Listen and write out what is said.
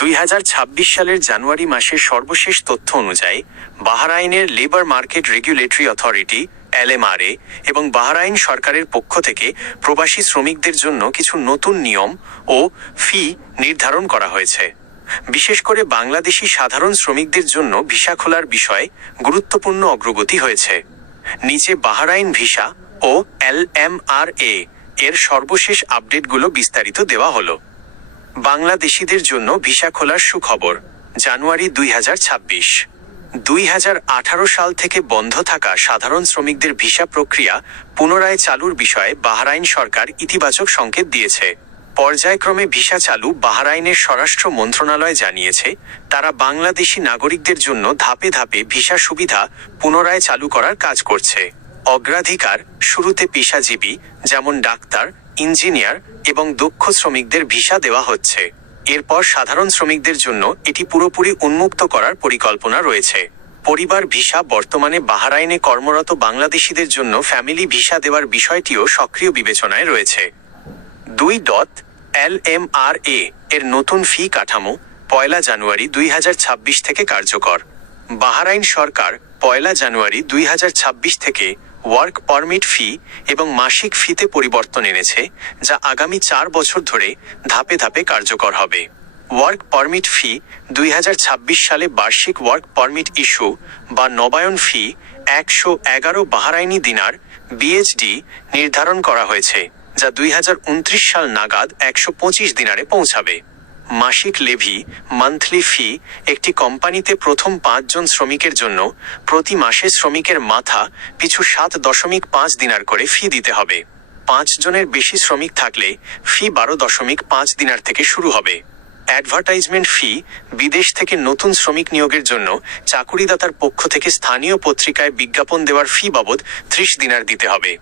2026 সালের জানুয়ারি মাসের সর্বশেষ তথ্য অনুযায়ী বাহরাইনের labour market regulatory authority LMRA এবং বাহরাইন সরকারের পক্ষ থেকে প্রবাসী শ্রমিকদের জন্য কিছু নতুন নিয়ম ও ফি নির্ধারণ করা হয়েছে। বিশেষ করে বাংলাদেশি সাধারণ শ্রমিকদের জন্য ভিসা খোলার বিষয়ে গুরুত্বপূর্ণ অগ্রগতি হয়েছে। নিচে বাহরাইন ভিসা ও LMRA এর সর্বশেষ আপডেটগুলো বিস্তারিত দেওয়া হলো। বাংলাদেশিদের জন্য ভিসা খোলার সুখবর। জানুয়ারি 2026। 2018 সাল থেকে বন্ধ থাকা সাধারণ শ্রমিকদের ভিসা প্রক্রিয়া পুনরায় চালুর বিষয়ে বাহরাইন সরকার ইতিবাচক সংকেত দিয়েছে। পর্যায়ক্রমে ভিসা চালু। বাহরাইনের স্বরাষ্ট্র মন্ত্রণালয় জানিয়েছে, তারা বাংলাদেশি নাগরিকদের জন্য ধাপে ধাপে ভিসা সুবিধা পুনরায় চালু করার কাজ করছে। অগ্রাধিকার শুরুতে পেশাজীবী যেমন ডাক্তার, ইঞ্জিনিয়ার এবং দক্ষ শ্রমিকদের ভিসা দেওয়া হচ্ছে। এরপর সাধারণ শ্রমিকদের জন্য এটি পুরোপুরি উন্মুক্ত করার পরিকল্পনা রয়েছে। পরিবার ভিসা বর্তমানে বাহরাইনে কর্মরত বাংলাদেশিদের জন্য ফ্যামিলি ভিসা দেওয়ার বিষয়টিও সক্রিয় বিবেচনায় রয়েছে। 2. LMRA এর নতুন ফি কাঠামো 1 জানুয়ারি 2026 থেকে কার্যকর। বাহরাইন সরকার 1 জানুয়ারি 2026 থেকে ওয়ার্ক পারমিট ফি এবং মাসিক ফিতে পরিবর্তন এনেছে, যা আগামী 4 বছর ধরে ধাপে ধাপে কার্যকর হবে। ওয়ার্ক পারমিট ফি 2026 সালে বার্ষিক ওয়ার্ক পারমিট ইস্যু বা নবায়ন ফি 111 বাহরাইনি দিনার BHD নির্ধারণ করা হয়েছে, যা 2029 সাল নাগাদ 125 দিনারে পৌঁছাবে। মাসিক লেভি মান্থলি ফি একটি কোম্পানিতে প্রথম 5 জন শ্রমিকের জন্য প্রতি মাসে শ্রমিকের মাথা পিছু 7.5 দিনার করে ফি দিতে হবে। 5 জনের বেশি শ্রমিক থাকলে ফি 12.5 দিনার থেকে শুরু হবে। অ্যাডভার্টাইজমেন্ট ফি বিদেশ থেকে নতুন শ্রমিক নিয়োগের জন্য চাকুরিদাতার পক্ষ থেকে স্থানীয় পত্রিকায় বিজ্ঞাপন দেওয়ার ফি বাবদ 30 দিনার দিতে হবে।